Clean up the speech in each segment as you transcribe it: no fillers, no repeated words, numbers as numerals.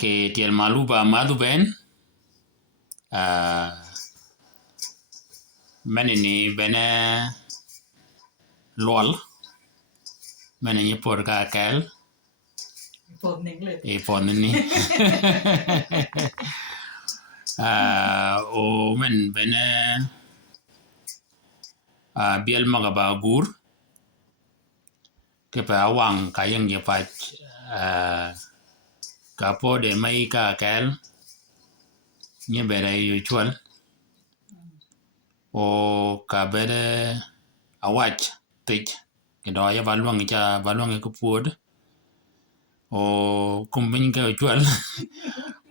ke tiel malu ba madu ben meni ni bene lol meni ni por ka kel e pon ni o men bene biel maga ba gur ke pa wang ka yang ye pa ka po de mai ka kel ni bere yu chwal o ka bere awach tich ke do ya balwang ko puod o kumbin ka chwal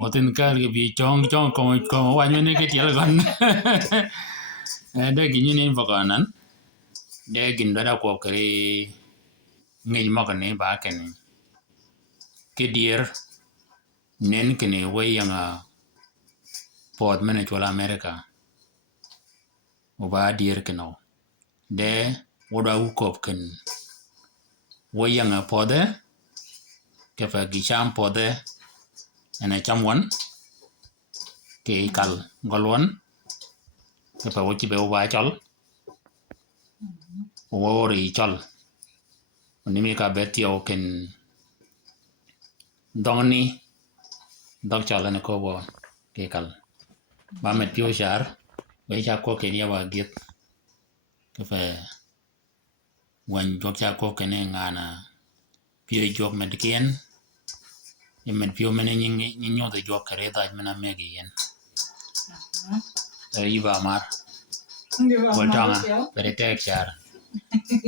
o tin ka bi chong ko wa ne ke tiel gon de gi ni vaganan de gin da ko kare ngi ma ka ne ba ken ke dier nen ke ne we yanga pod mene chwala America o ba dier ke no de woda u kop ken we yanga pode ke fa gi cham pode ene chamwan ke kal golwon ke fa wo chi be wa chol wo ri chol ni mi ka betio ken dongni dog chol ne ko wo ke kal ba met pio char be cha ko ke ya wa git ke fa wan jok cha ko ke ne ngana pio jok med kien e med pio mene ni nyo de jok kare da mena me ge yen iba mar voltanga pere tek char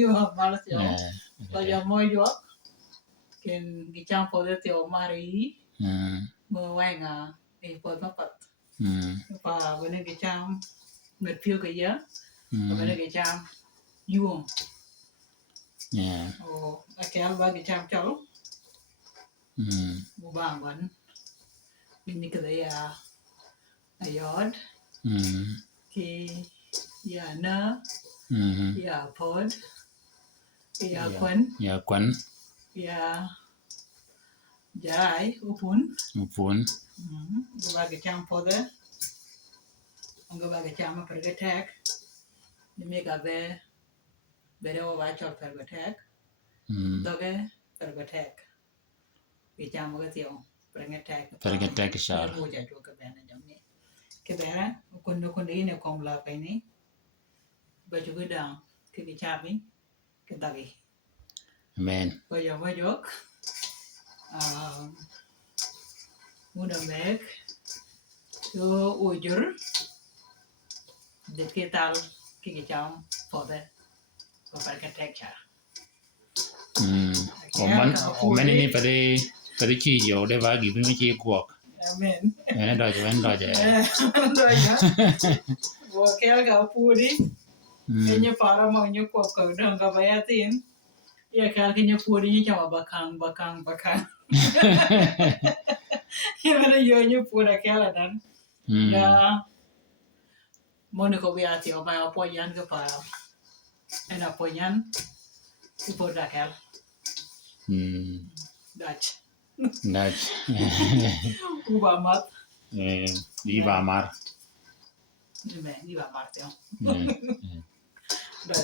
iba mar tio to yo mo yo ken gi cham pode tio mari mo wenga e pod ma pat pa bene gi cham med pio ke ya bene gi cham yuom o akel ba gi cham chalo mo bang wan ni ke ya ayod ki ya na ya pod ya kwan ya jai upun ba gi cham pode ngo ba gi cham per ge tek ni me ga be bere o ba chol per ge tek doge per ge tek gi cham ge tio per ge tek char mo ja jo ke bene jam ni ke bere kun ne kom la pe ni ba ju ge dang ke gi cham ni ke dagi amen ba jok una mek yo ujur de ke tal ke gi cham pode ko per ge tek char o man ni pare chi yo de va gi mi chi guok amen do je wo kel ga pudi enye para mo nyu ko ko dong ga ba tin ya kel ke nyu pudi ni chama bakang ya mana yo nyu puda kel dan ya mo ne ko bi ati o ba po yan ga pa ena po yan si poda kel Dutch uba mat iba mar iba mar tio da